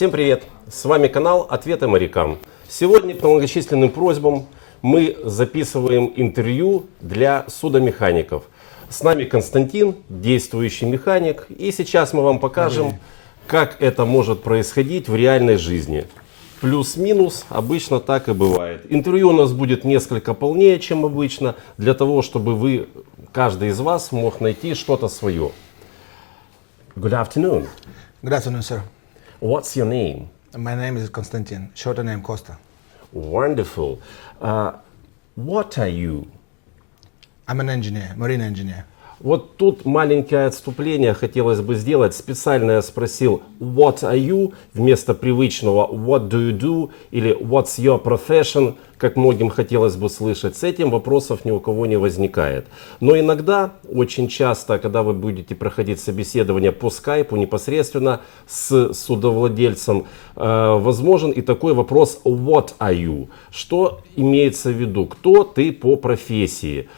Всем привет! С вами канал «Ответы морякам». Сегодня по многочисленным просьбам мы записываем интервью для судомехаников. С нами Константин, действующий механик, и сейчас мы вам покажем, как это может происходить в реальной жизни. Плюс-минус, обычно так и бывает. Интервью у нас будет несколько полнее, чем обычно, для того, чтобы каждый из вас мог найти что-то свое. Good afternoon. Good afternoon, sir. What's your name? My name is Konstantin, shorter name Costa. Wonderful. What are you? I'm an engineer, marine engineer. Вот тут маленькое отступление хотелось бы сделать. Специально я спросил what are you вместо привычного what do you do или what's your profession, как многим хотелось бы слышать. С этим вопросов ни у кого не возникает. Но иногда, очень часто, когда вы будете проходить собеседование по скайпу непосредственно с судовладельцем, возможен и такой вопрос what are you? Что имеется в виду? Кто ты по профессии?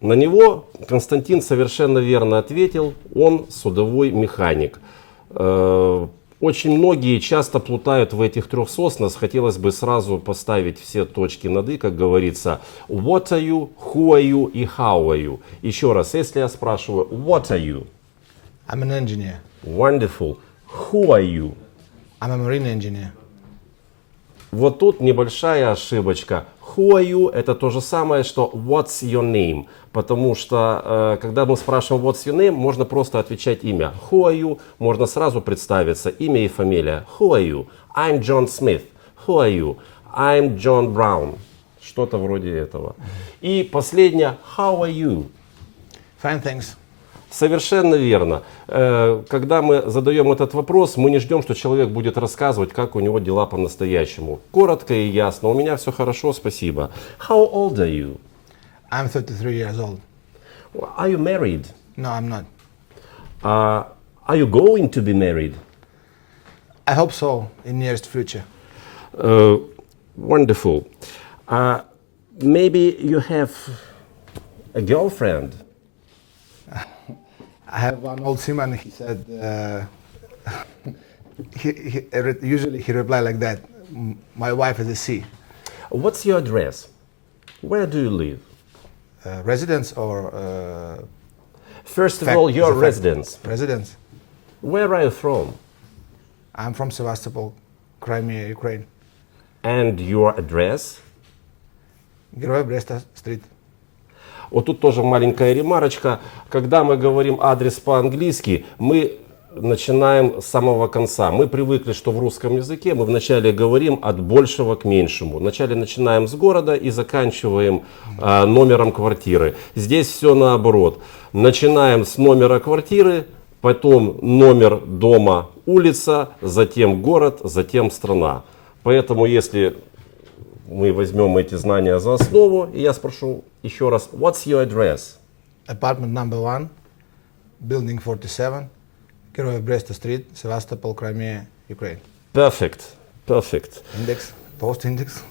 На него Константин совершенно верно ответил, он судовой механик. Очень многие часто плутают в этих трех соснах, хотелось бы сразу поставить все точки над «и», как говорится. What are you, who are you и how are you. Еще раз, если я спрашиваю what are you? I'm an engineer. Wonderful. Who are you? I'm a marine engineer. Вот тут небольшая ошибочка. Who are you? Это то же самое, что what's your name? Потому что, когда мы спрашиваем what's your name, можно просто отвечать имя. Who are you? Можно сразу представиться, имя и фамилия. Who are you? I'm John Smith. Who are you? I'm John Brown. Что-то вроде этого. И последнее, how are you? Fine, thanks. Совершенно верно. Когда мы задаем этот вопрос, мы не ждем, что человек будет рассказывать, как у него дела по-настоящему. Коротко и ясно. У меня все хорошо, спасибо. How old are you? I'm 33 years old. Are you married? No, I'm not. Are you going to be married? I hope so in nearest future. Wonderful. Maybe you have a girlfriend? I have one old seaman, he said, usually he replied like that, my wife is a sea. What's your address? Where do you live? Residence or... First of all, your residence. Residence. Where are you from? I'm from Sevastopol, Crimea, Ukraine. And your address? Героя Бреста, стрит. Вот тут тоже маленькая ремарочка. Когда мы говорим адрес по-английски, мы начинаем с самого конца. Мы привыкли, что в русском языке мы вначале говорим от большего к меньшему. Вначале начинаем с города и заканчиваем номером квартиры. Здесь все наоборот. Начинаем с номера квартиры, потом номер дома, улица, затем город, затем страна. Поэтому если мы возьмем эти знания за основу, и я спрошу еще раз, what's your address? Apartment number 1, building 47, Героя Бреста стрит, Sevastopol, Crimea, Ukraine. Perfect, perfect. Index, post index.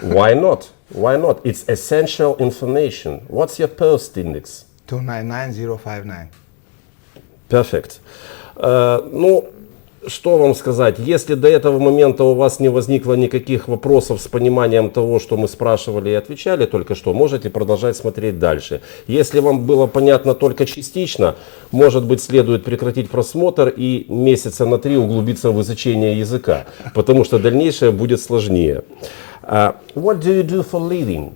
Why not? Why not? It's essential information. What's your post index? 299059. Perfect. Ну, что вам сказать? Если до этого момента у вас не возникло никаких вопросов с пониманием того, что мы спрашивали и отвечали только что, можете продолжать смотреть дальше. Если вам было понятно только частично, может быть, следует прекратить просмотр и месяца на 3 углубиться в изучение языка, потому что дальнейшее будет сложнее. What do you do for living?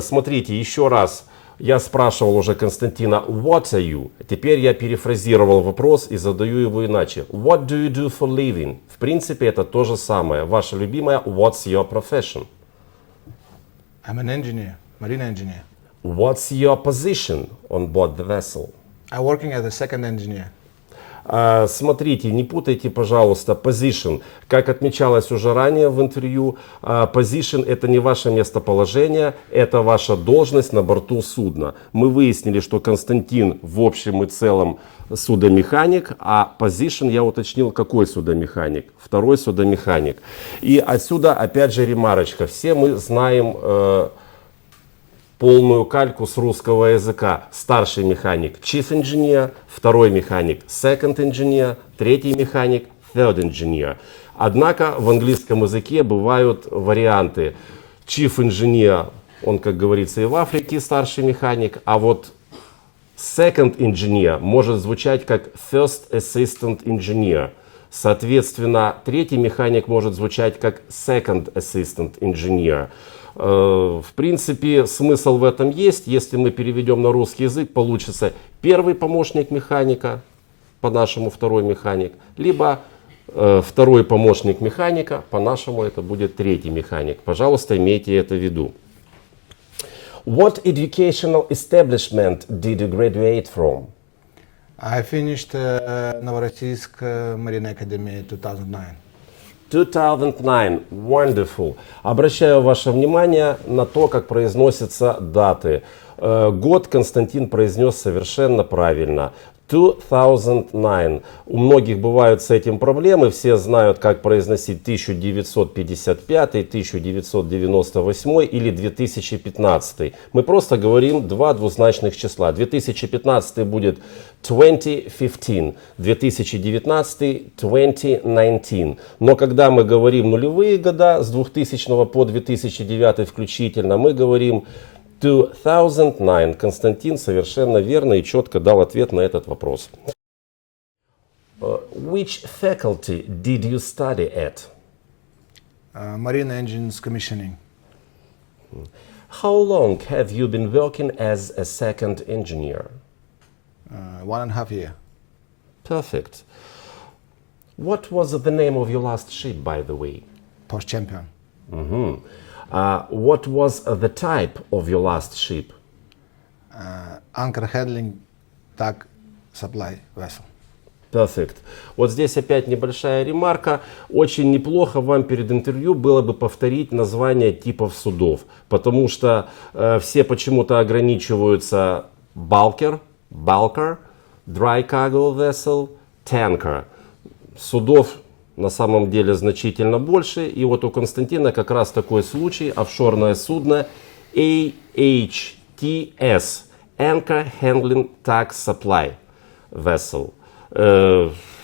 Смотрите, еще раз. Я спрашивал уже Константина, what are you? Теперь я перефразировал вопрос и задаю его иначе. What do you do for living? В принципе, это то же самое. Ваша любимая, what's your profession? I'm an engineer, marine engineer. What's your position on board the vessel? I'm working as a second engineer. Смотрите, не путайте, пожалуйста, position. Как отмечалось уже ранее в интервью, position это не ваше местоположение, это ваша должность на борту судна. Мы выяснили, что Константин в общем и целом судомеханик, а position я уточнил, какой судомеханик? Второй судомеханик. И отсюда опять же ремарочка. Все мы знаем полную кальку с русского языка. Старший механик chief engineer, второй механик second engineer, третий механик third engineer. Однако в английском языке бывают варианты. Chief engineer, он, как говорится, и в Африке старший механик, а вот second engineer может звучать как first assistant engineer. Соответственно, третий механик может звучать как second assistant engineer. В принципе, смысл в этом есть. Если мы переведем на русский язык, получится первый помощник механика, по-нашему второй механик, либо второй помощник механика, по-нашему это будет третий механик. Пожалуйста, имейте это в виду. What educational establishment did you graduate from? I finished Novorossiysk Marine Academy 2009. 2009. Wonderful. Обращаю ваше внимание на то, как произносятся даты. Год Константин произнес совершенно правильно. 2009. У многих бывают с этим проблемы. Все знают, как произносить 1955, 1998 или 2015. Мы просто говорим два двузначных числа. 2015 будет 2015, 2019 2019. Но когда мы говорим нулевые года с 2000 по 2009 включительно, мы говорим 2009. Константин совершенно верно и четко дал ответ на этот вопрос. Which faculty did you study at? Marine engines commissioning. How long have you been working as a second engineer? 1.5 years. Perfect. What was the name of your last ship, by the way? Post champion. What was the type of your last ship? Anchor handling tug supply vessel. Perfect. Вот здесь опять небольшая ремарка. Очень неплохо вам перед интервью было бы повторить название типов судов, потому что все почему-то ограничиваются bulker, dry cargo vessel, tanker. Судов на самом деле значительно больше. И вот у Константина как раз такой случай. Офшорное судно AHTS, Anchor Handling Tug Supply Vessel.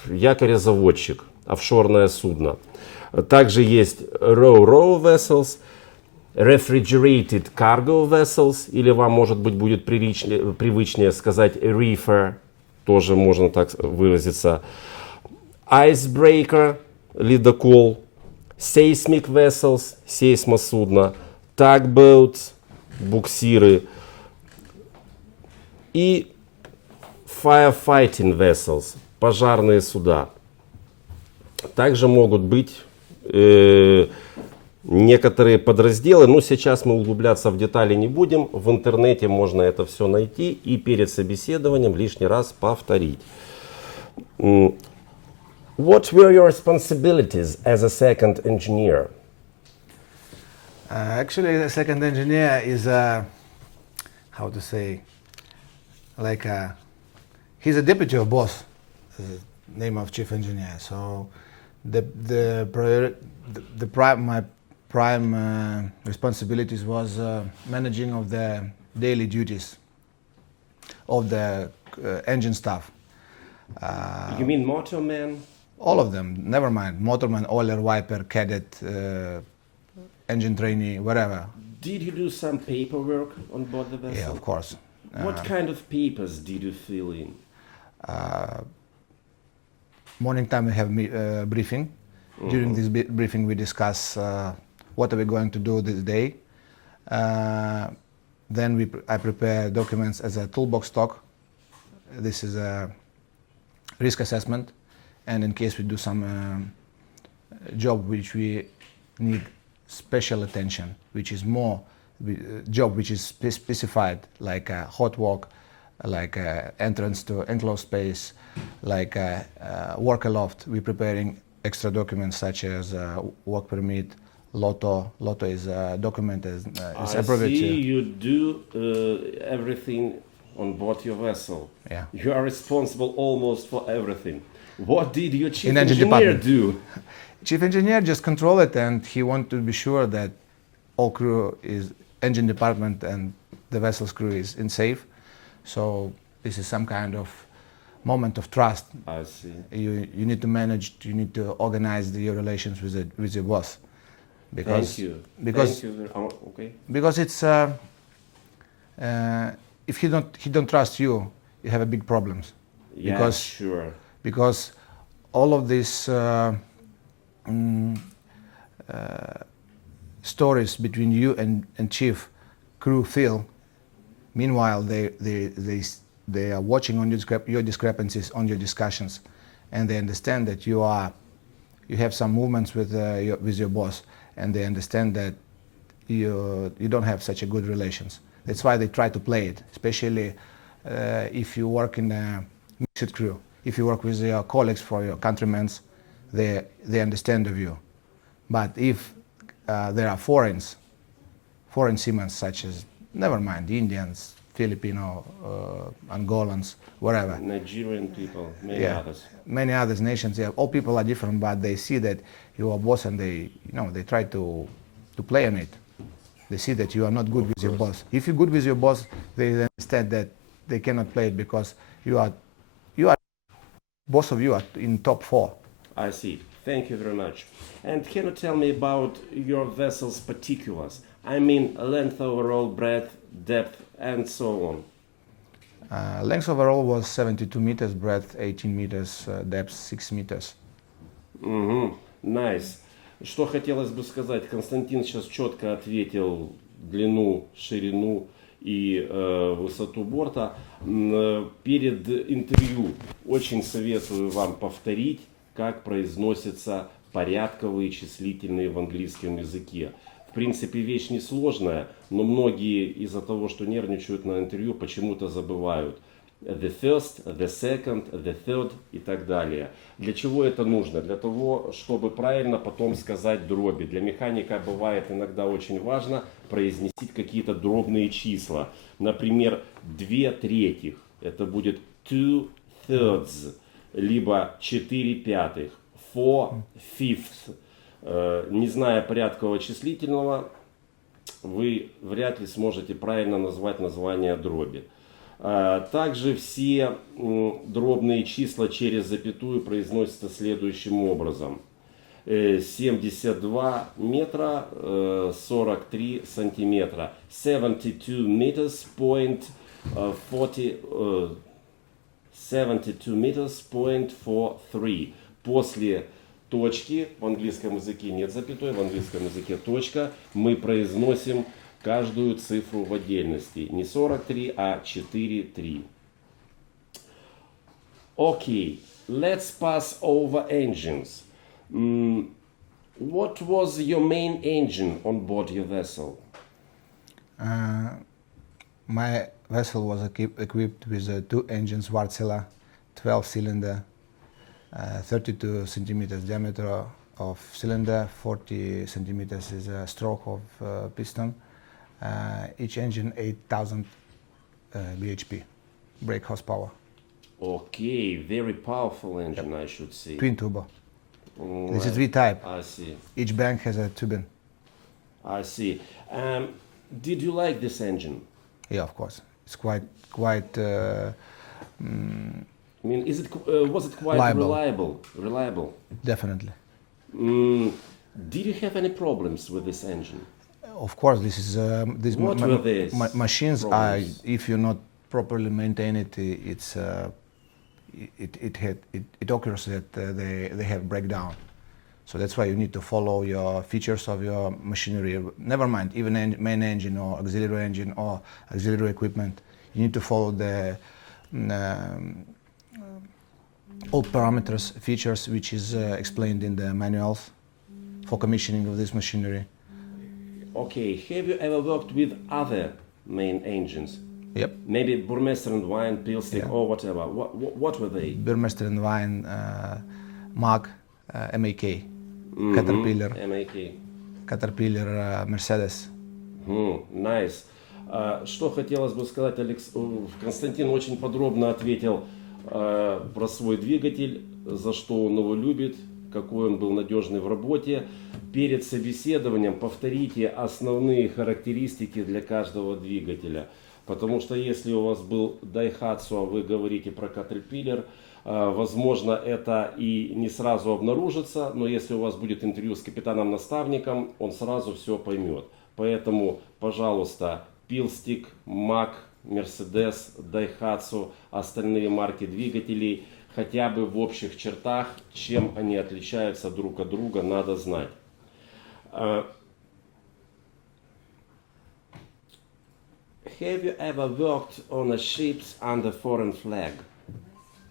Якорезаводчик, офшорное судно. Также есть Row Vessels, Refrigerated Cargo Vessels, или вам, может быть, будет привычнее сказать Reefer, тоже можно так выразиться. Icebreaker, ледокол, Seismic Vessels, сейсмосудно, Tugboats, буксиры и Firefighting Vessels, пожарные суда. Также могут быть некоторые подразделы, но сейчас мы углубляться в детали не будем. В интернете можно это все найти и перед собеседованием лишний раз повторить. What were your responsibilities as a second engineer? Actually, the second engineer is how to say, like he's a deputy of boss, name of chief engineer. So my prime responsibilities was managing of the daily duties of the engine staff. You mean motorman? All of them, never mind. Motorman, oiler, wiper, cadet, engine trainee, whatever. Did you do some paperwork on board the vessel? Yeah, of course. What kind of papers did you fill in? Morning time we have briefing. During this briefing we discuss what are we going to do this day. Then I prepare documents as a toolbox talk. This is a risk assessment. And in case we do some job which we need special attention, which is more job which is specified, like a hot walk, like entrance to enclosed space, like work aloft, we're preparing extra documents such as work permit, lotto. Lotto is a document is approved. I see you do everything on board your vessel. Yeah. You are responsible almost for everything. What did your chief In engine engineer department. do? Chief engineer just control it, and he wanted to be sure that all crew is engine department and the vessel's crew is in safe. So this is some kind of moment of trust. I see. You need to manage, you need to organize your relations with your boss. Because, Thank you. Because, Thank you. Okay. because it's if he don't trust you, you have a big problems. Yeah, Because sure. because all of these stories between you and chief crew feel. Meanwhile, they are watching on your discrepancies on your discussions, and they understand that you have some movements with your boss, and they understand that you don't have such a good relations. That's why they try to play it, especially if you work in a mixed crew. If you work with your colleagues for your countrymen, they understand of you. But if there are foreign seamen, such as, never mind, Indians, Filipino, Angolans, whatever. Nigerian people, many others. Many other nations. Yeah, all people are different, but they see that you are boss, and they try to play on it. They see that you are not good with your boss. If you're good with your boss, they understand that they cannot play it because you are both of you are in top 4. I see. Thank you very much. And can you tell me about your vessel's particulars? I mean, length overall, breadth, depth, and so on. Length overall was 72 meters, breadth 18 meters, depth 6 meters. Nice. Что хотелось бы сказать, Константин сейчас четко ответил длину, ширину и высоту борта. Перед интервью очень советую вам повторить, как произносятся порядковые числительные в английском языке. В принципе, вещь несложная, но многие из-за того, что нервничают на интервью, почему-то забывают. The first, the second, the third и так далее. Для чего это нужно? Для того, чтобы правильно потом сказать дроби. Для механика бывает иногда очень важно произнести какие-то дробные числа. Например, 2/3. Это будет 2/3. Либо 4/5. 4/5. Не зная порядкового числительного, вы вряд ли сможете правильно назвать название дроби. Также все дробные числа через запятую произносятся следующим образом. 72 метра, 43 сантиметра. 72 meters, point 40, 72 meters, point 43. После точки, в английском языке нет запятой, в английском языке точка, мы произносим каждую цифру в отдельности. Не 43, а 4-3. Okay, let's pass over engines. What was your main engine on board your vessel? My vessel was equipped with 2 engines, Wärtsilä, 12-cylinder, 32 centimeters diameter of cylinder, 40 centimeters is a stroke of piston. Each engine 8,000 bhp, brake horsepower. Okay, very powerful engine, I should say. Twin turbo. This is V-type. I see. Each bank has a turbine. I see. Did you like this engine? Yeah, of course. It's quite. I mean, was it quite reliable? Definitely. Did you have any problems with this engine? Of course, this is these What were these machines are. problems? If you not properly maintain it, it occurs that they have breakdown. So that's why you need to follow your features of your machinery. Never mind, even main engine or auxiliary equipment. You need to follow the all parameters, features, which is explained in the manuals for commissioning of this machinery. Okay, have you ever worked with other main engines? Yep. Maybe Burmester and Wine, Pilstic, or whatever. What were they? Burmester and Wine, Mag, MAK, Caterpillar, MAK. Caterpillar, Mercedes. Nice. Что хотелось бы сказать, Константин очень подробно ответил про свой двигатель, за что он его любит, какой он был надежный в работе. Перед собеседованием повторите основные характеристики для каждого двигателя. Потому что если у вас был Daihatsu, а вы говорите про Caterpillar, возможно, это и не сразу обнаружится, но если у вас будет интервью с капитаном-наставником, он сразу все поймет. Поэтому, пожалуйста, Пилстик, Мак, Mercedes, Daihatsu, остальные марки двигателей, хотя бы в общих чертах, чем они отличаются друг от друга, надо знать. Have you ever worked on a ship under foreign flag?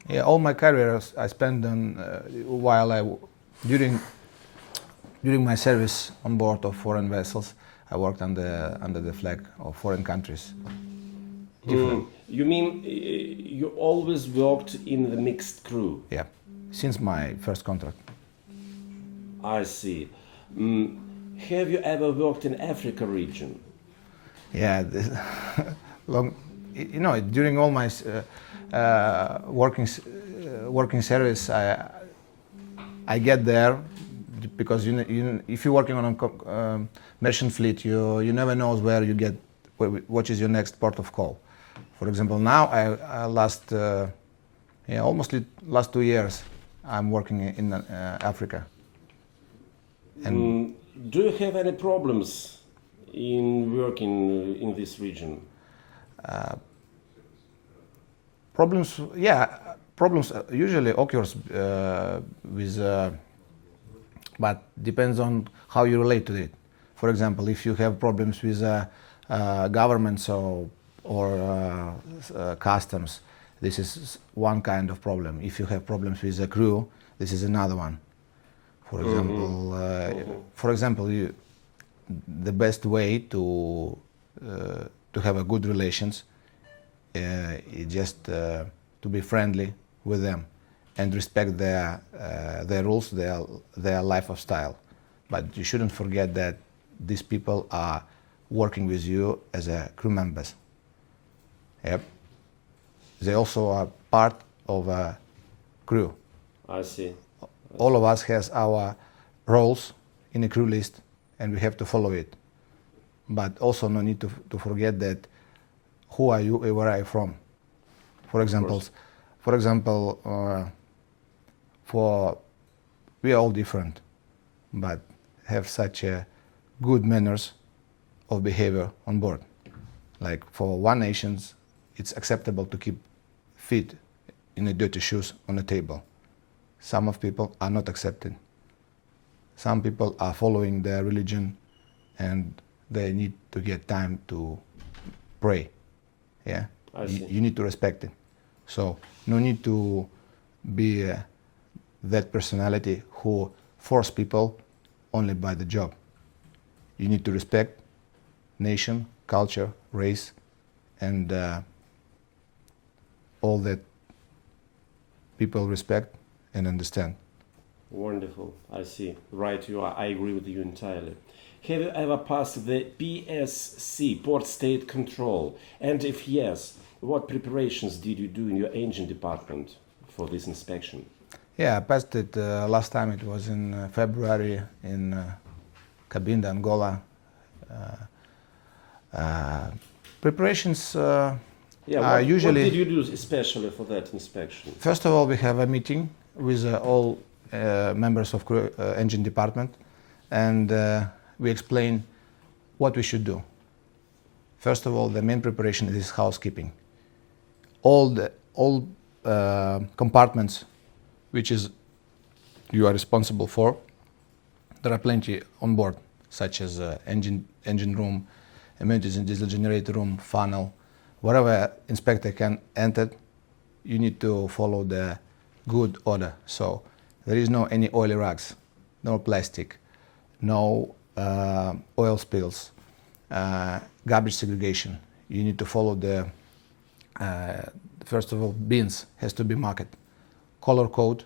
Yeah, all my career I spent on during my service on board of foreign vessels. I worked under the flag of foreign countries. You mean you always worked in the mixed crew? Yeah, since my first contract. I see. Have you ever worked in Africa region? Yeah, during all my working service, I get there because if you're working on a merchant fleet, you never know where you get, what is your next port of call. For example, now I almost last 2 years I'm working in Africa. And do you have any problems in working in this region? Problems usually occurs but depends on how you relate to it. For example, if you have problems with governments or customs, this is one kind of problem. If you have problems with the crew, this is another one. For example, the best way to have a good relations is just to be friendly with them and respect their rules, their lifestyle. But you shouldn't forget that these people are working with you as a crew members. Yep. They also are part of a crew. I see. All of us has our roles in a crew list, and we have to follow it. But also no need to forget that who are you and where are you from. For example, we are all different, but have such a good manners of behavior on board. Like for one nation, it's acceptable to keep feet in the dirty shoes on the table. Some of people are not accepted. Some people are following their religion and they need to get time to pray. Yeah, you need to respect it. So no need to be that personality who force people only by the job. You need to respect nation, culture, race, and all that people respect and understand. Wonderful. I see. Right, you are. I agree with you entirely. Have you ever passed the PSC, Port State Control? And if yes, what preparations did you do in your engine department for this inspection? Yeah, I passed it last time. It was in February in Cabinda, Angola. Preparations usually... What did you do especially for that inspection? First of all, we have a meeting with all members of engine department, and we explain what we should do. First of all, the main preparation is housekeeping. All compartments which is you are responsible for, there are plenty on board, such as engine room, emergency diesel generator room, funnel. Wherever inspector can enter, you need to follow the good order. So there is no any oily rags, no plastic, no oil spills, garbage segregation. You need to follow the, first of all, bins has to be marked, color code,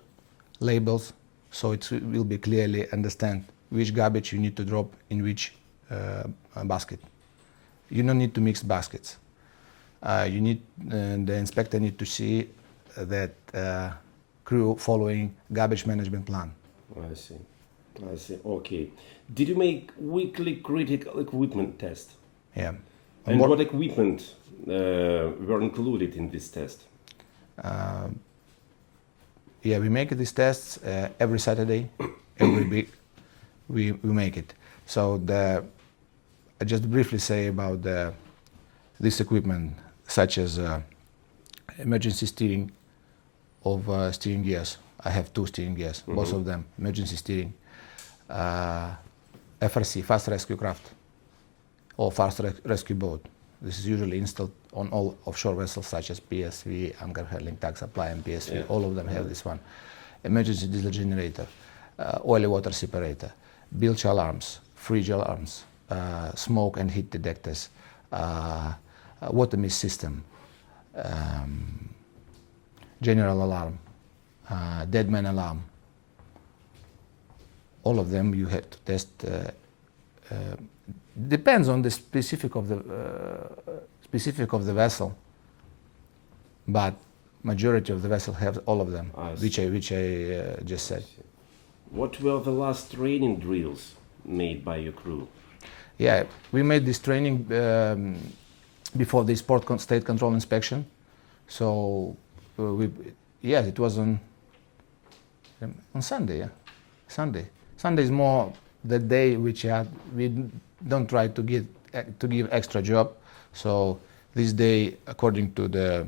labels, so it will be clearly understand which garbage you need to drop in which basket. You don't need to mix baskets. You need the inspector need to see that crew following garbage management plan. I see. I see. Okay. Did you make weekly critical equipment test? Yeah. And what equipment were included in this test? Yeah, we make these tests every Saturday, every week. We make it. So I just briefly say about this equipment, such as emergency steering of steering gears. I have 2 steering gears, both of them emergency steering. FRC, fast rescue craft, or fast rescue boat. This is usually installed on all offshore vessels such as PSV, anchor handling, tug supply, and PSV. Yeah. All of them have this one. Emergency diesel generator, oily water separator, bilge alarms, fridge alarms, smoke and heat detectors, water mist system, general alarm, dead man alarm. All of them you have to test. Depends on the specific of the vessel, but majority of the vessel have all of them, which I just said. What were the last training drills made by your crew? Yeah, we made this training before the state control inspection. So it was on Sunday. Yeah, Sunday. Sunday is more the day which we don't try to give extra job. So this day, according to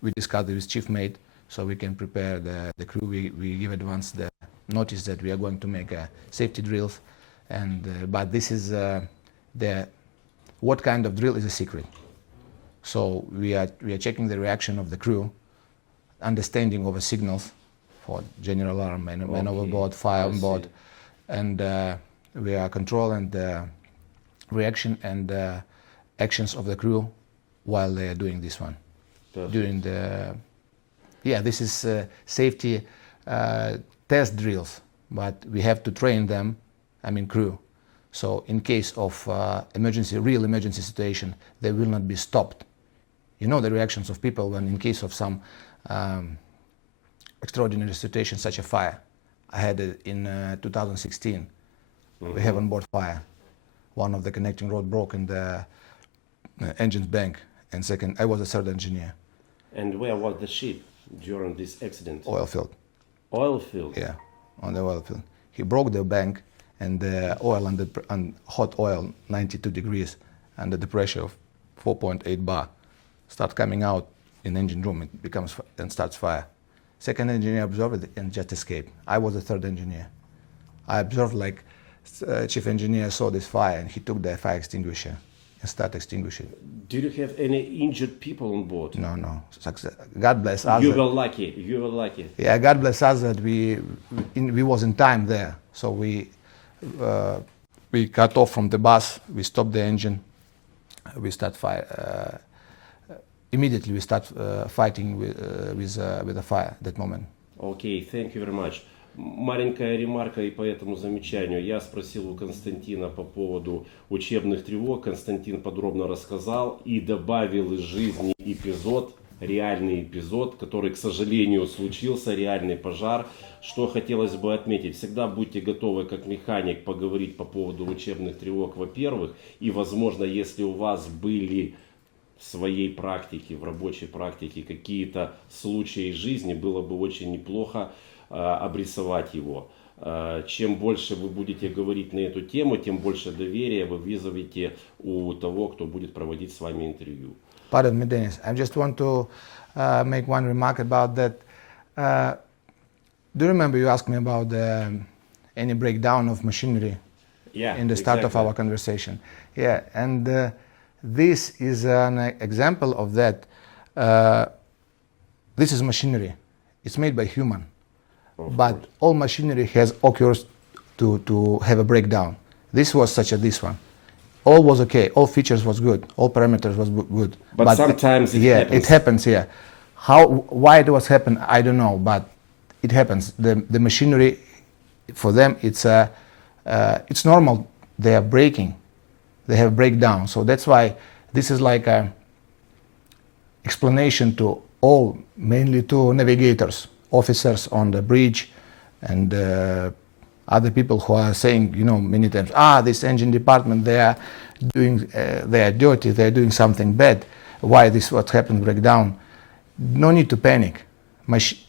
we discussed with chief mate, so we can prepare the crew. We give advance the notice that we are going to make safety drills, and but this is what kind of drill is a secret. So we are checking the reaction of the crew, understanding of the signals for general alarm, man overboard, fire on board, and we are controlling the reaction and actions of the crew while they are doing this one. Perfect. During this is safety test drills, but we have to train them, crew. So in case of real emergency situation, they will not be stopped. You know the reactions of people when in case of some extraordinary situation such a fire. I had it in 2016. We have on board fire. One of the connecting rod broke in the engine's bank, and second, I was a third engineer. And where was the ship during this accident? Oil field. Oil field? Yeah, on the oil field. He broke the bank, and the oil and hot oil, 92 degrees, under the pressure of 4.8 bar, start coming out in engine room. It becomes and starts fire. Second engineer observed it and just escaped. I was the third engineer. I observed like chief engineer saw this fire and he took the fire extinguisher and started extinguishing. Did you have any injured people on board? No. God bless us. You were lucky. Yeah, God bless us that we was in time there. So we cut off from the bus. We stopped the engine. We start fire. Immediately we start fighting with the fire at that moment. Okay, thank you very much. Маленькая ремарка и по этому замечанию. Я спросил у Константина по поводу учебных тревог. Константин подробно рассказал и добавил из жизни эпизод, реальный эпизод, который, к сожалению, случился, реальный пожар. Что хотелось бы отметить, всегда будьте готовы как механик поговорить по поводу учебных тревог, во-первых, и, возможно, если у вас были в своей практике, в рабочей практике какие-то случаи жизни, было бы очень неплохо обрисовать его. Чем больше вы будете говорить на эту тему, тем больше доверия вы вызовете у того, кто будет проводить с вами интервью. Pardon me, Dennis. I just want to make one remark about that. Do you remember you asked me about any breakdown of machinery in the start of our conversation? Yeah, and this is an example of that. This is machinery. It's made by human. But all machinery occurs to have a breakdown. This was such this one. All was okay. All features was good. All parameters was good. But sometimes it happens. It happens. Yeah. Why it was happen? I don't know. But it happens. The machinery, for them, it's normal. They are breaking. They have breakdown. So that's why this is like a explanation to all, mainly to navigators, officers on the bridge, and other people who are saying, many times, this engine department, they are dirty, they are doing something bad. Why this what happened breakdown? No need to panic.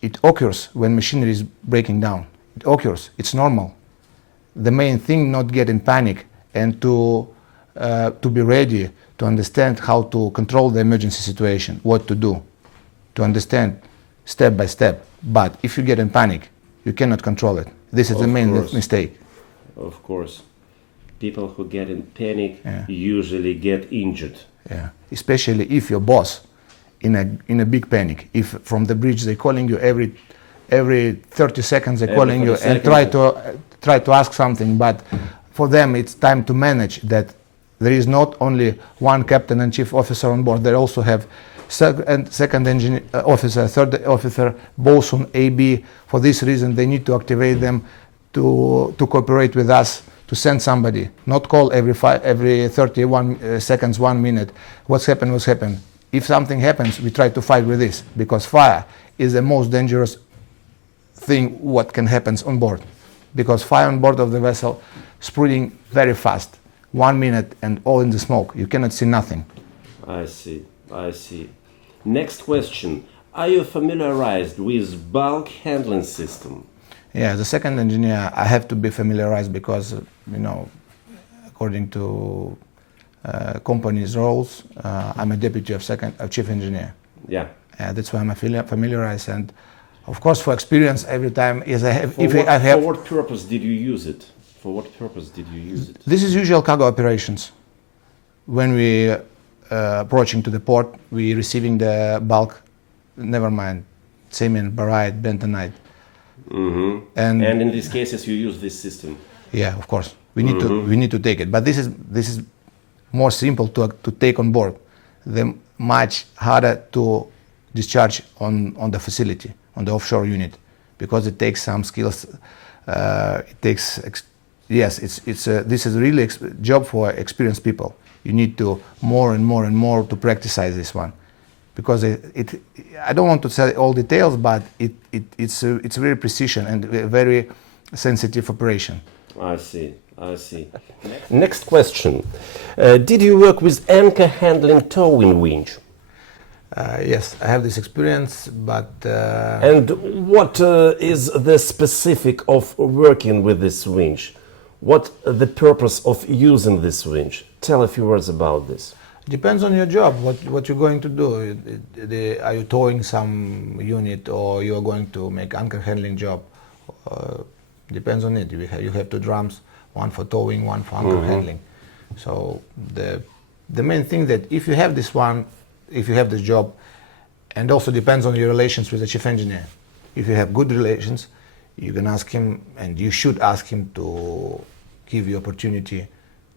It occurs when machinery is breaking down. It occurs. It's normal. The main thing, not get in panic and to be ready to understand how to control the emergency situation, what to do, to understand step by step. But if you get in panic, you cannot control it. This is the main mistake. Of course. People who get in panic usually get injured. Yeah, especially if your boss in a big panic. If from the bridge they're calling you every 30 seconds, they're calling you and try to ask something. But for them, it's time to manage that. There is not only one captain and chief officer on board. They also have second engineer officer, third officer, bosun, AB. For this reason, they need to activate them to cooperate with us, to send somebody, not call every 31 seconds, 1 minute. What's happened? If something happens, we try to fight with this, because fire is the most dangerous thing what can happen on board. Because fire on board of the vessel spreading very fast. 1 minute and all in the smoke. You cannot see nothing. I see. Next question. Are you familiarized with bulk handling system? Yeah, as a second engineer, I have to be familiarized because, according to company's roles, I'm a deputy of chief engineer. Yeah. That's why I'm familiarized. And of course, for experience, every time For what purpose did you use it? This is usual cargo operations. When we approaching to the port, we receiving the bulk, never mind, cement, barite, bentonite. Mm-hmm. And in these cases, you use this system. Yeah, of course. We need to take it, but this is more simple to take on board. The much harder to discharge on the facility, on the offshore unit, because it takes some skills. This is really job for experienced people. You need to more and more to practice this one, because I don't want to say all details, but it's very precision and a very sensitive operation. I see. Next question. Did you work with anchor handling towing winch? Yes, I have this experience, but... And what is the specific of working with this winch? What the purpose of using this winch? Tell a few words about this. Depends on your job, what you're going to do. Are you towing some unit, or you are going to make anchor handling job? Depends on it. You have two drums, one for towing, one for anchor handling. So the main thing that if you have this one, if you have this job, and also depends on your relations with the chief engineer. If you have good relations, you can ask him, and you should ask him to give you opportunity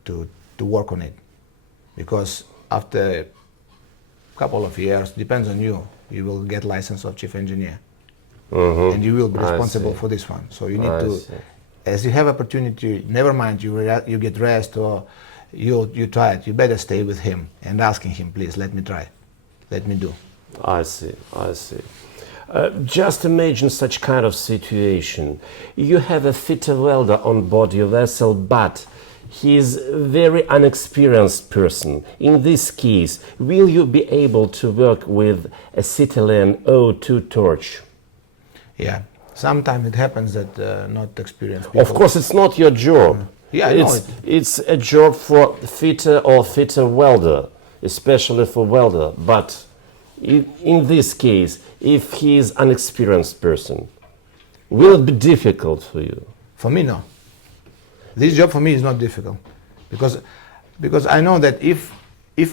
to work on it. Because after a couple of years, depends on you, you will get license of chief engineer. And you will be responsible for this one. So you need to, as you have opportunity, never mind you get rest or you try it, you better stay with him and asking him, please, let me try, let me do. I see. Just imagine such kind of situation. You have a fitter welder on board your vessel, but he is a very unexperienced person. In this case, will you be able to work with Acetylene O2 torch? Yeah, sometimes it happens that not experienced people. Of course, it's not your job. Yeah, I know it. It's a job for fitter or fitter welder, especially for welder. But in this case, if he is an experienced person, will it be difficult for you? For me, no. This job for me is not difficult, because I know that if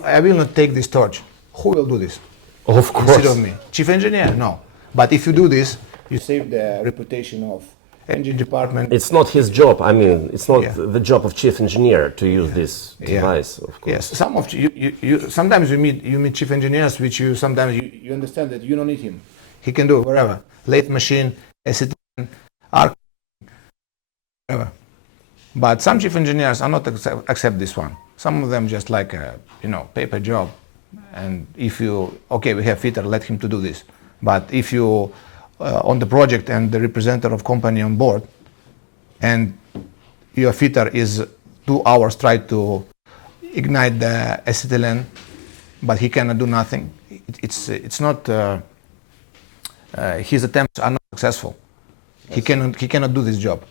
I will not take this torch, who will do this? Of course. Instead of me, chief engineer, no. But if you do this, you save the reputation of engine department. It's not his job. I mean, it's not the job of chief engineer to use this device, of course. Yes, some of you sometimes you meet chief engineers, which you sometimes you understand that you don't need him. He can do whatever, lathe machine, acetylene, arc, whatever. But some chief engineers are not accept this one. Some of them just like a paper job, and if you we have fitter, let him to do this. But if you on the project and the representative of company on board, and your fitter is 2 hours trying to ignite the acetylene, but he cannot do nothing. It's not. His attempts are not successful. He cannot do this job.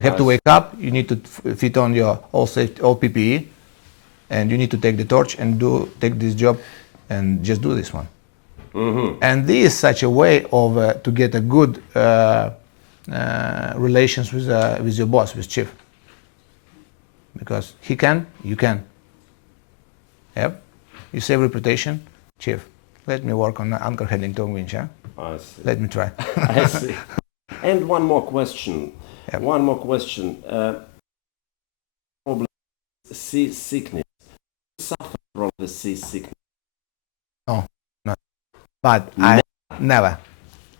You have to wake up. You need to fit on your all PPE, and you need to take the torch and take this job, and just do this one. Mm-hmm. And this is such a way of to get a good relations with your boss, with chief, because he can, you can. Yep. You save reputation, chief. Let me work on anchor heading to winch, huh? I see. Let me try. I see. And one more question. Yep. One more question. Problem sea sickness. Suffer from the sea sickness? No. But I never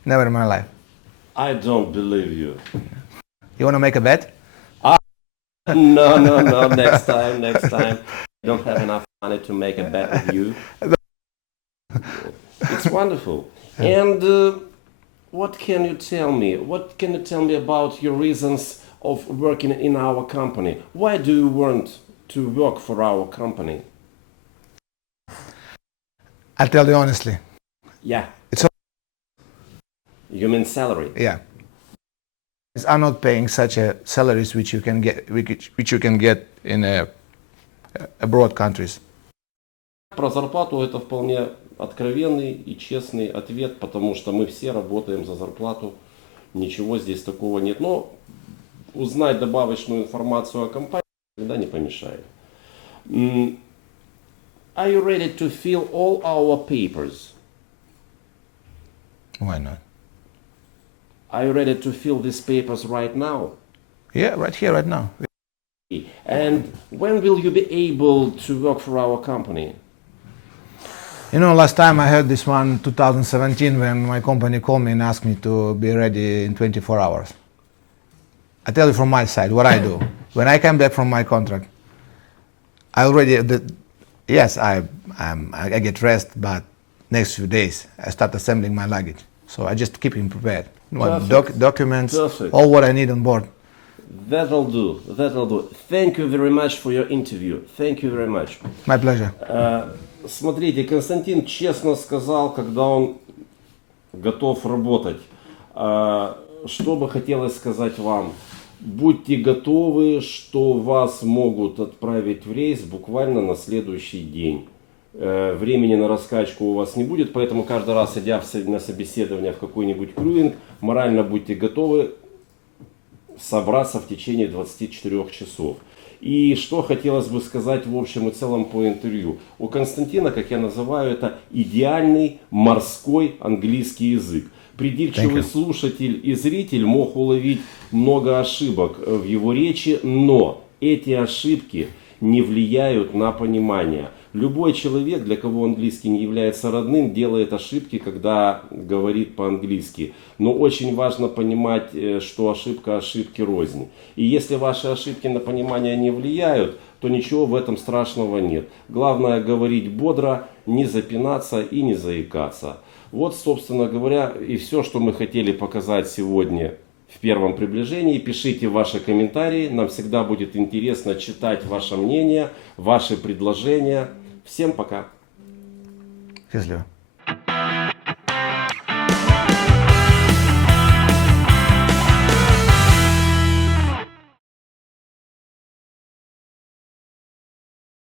in my life. I don't believe you. You want to make a bet? No. Next time. I don't have enough money to make a bet with you. It's wonderful. And what can you tell me? What can you tell me about your reasons of working in our company? Why do you want to work for our company? I'll tell you honestly. Yeah. It's all. You mean salary? Yeah. I'm not paying such a salaries which you can get in abroad countries. Про зарплату это вполне откровенный и честный ответ, потому что мы все работаем за зарплату. Ничего здесь такого нет. Но узнать добавочную информацию о компании никогда не помешает. Are you ready to fill all our papers? Why not? Are you ready to fill these papers right now? Yeah, right here, right now. And when will you be able to work for our company? You know, last time I heard this one, 2017, when my company called me and asked me to be ready in 24 hours. I tell you from my side what I do. When I come back from my contract, I already, yes, I get rest, but next few days I start assembling my luggage. So I just keep him prepared. Documents, Perfect. all what I need on board. That'll do. Thank you very much for your interview. Thank you very much. My pleasure. Смотрите, Константин честно сказал, когда он готов работать. Что бы хотелось сказать вам? Будьте готовы, что вас могут отправить в рейс буквально на следующий день. Времени на раскачку у вас не будет, поэтому каждый раз, идя на собеседование в какой-нибудь крюинг, морально будьте готовы собраться в течение 24 часов. И что хотелось бы сказать в общем и целом по интервью. У Константина, как я называю, это идеальный морской английский язык. Придирчивый слушатель и зритель мог уловить много ошибок в его речи, но эти ошибки не влияют на понимание. Любой человек, для кого английский не является родным, делает ошибки, когда говорит по-английски. Но очень важно понимать, что ошибка ошибки рознь. И если ваши ошибки на понимание не влияют, то ничего в этом страшного нет. Главное говорить бодро, не запинаться и не заикаться. Вот, собственно говоря, и все, что мы хотели показать сегодня в первом приближении. Пишите ваши комментарии, нам всегда будет интересно читать ваше мнение, ваши предложения. Всем пока. Счастливо.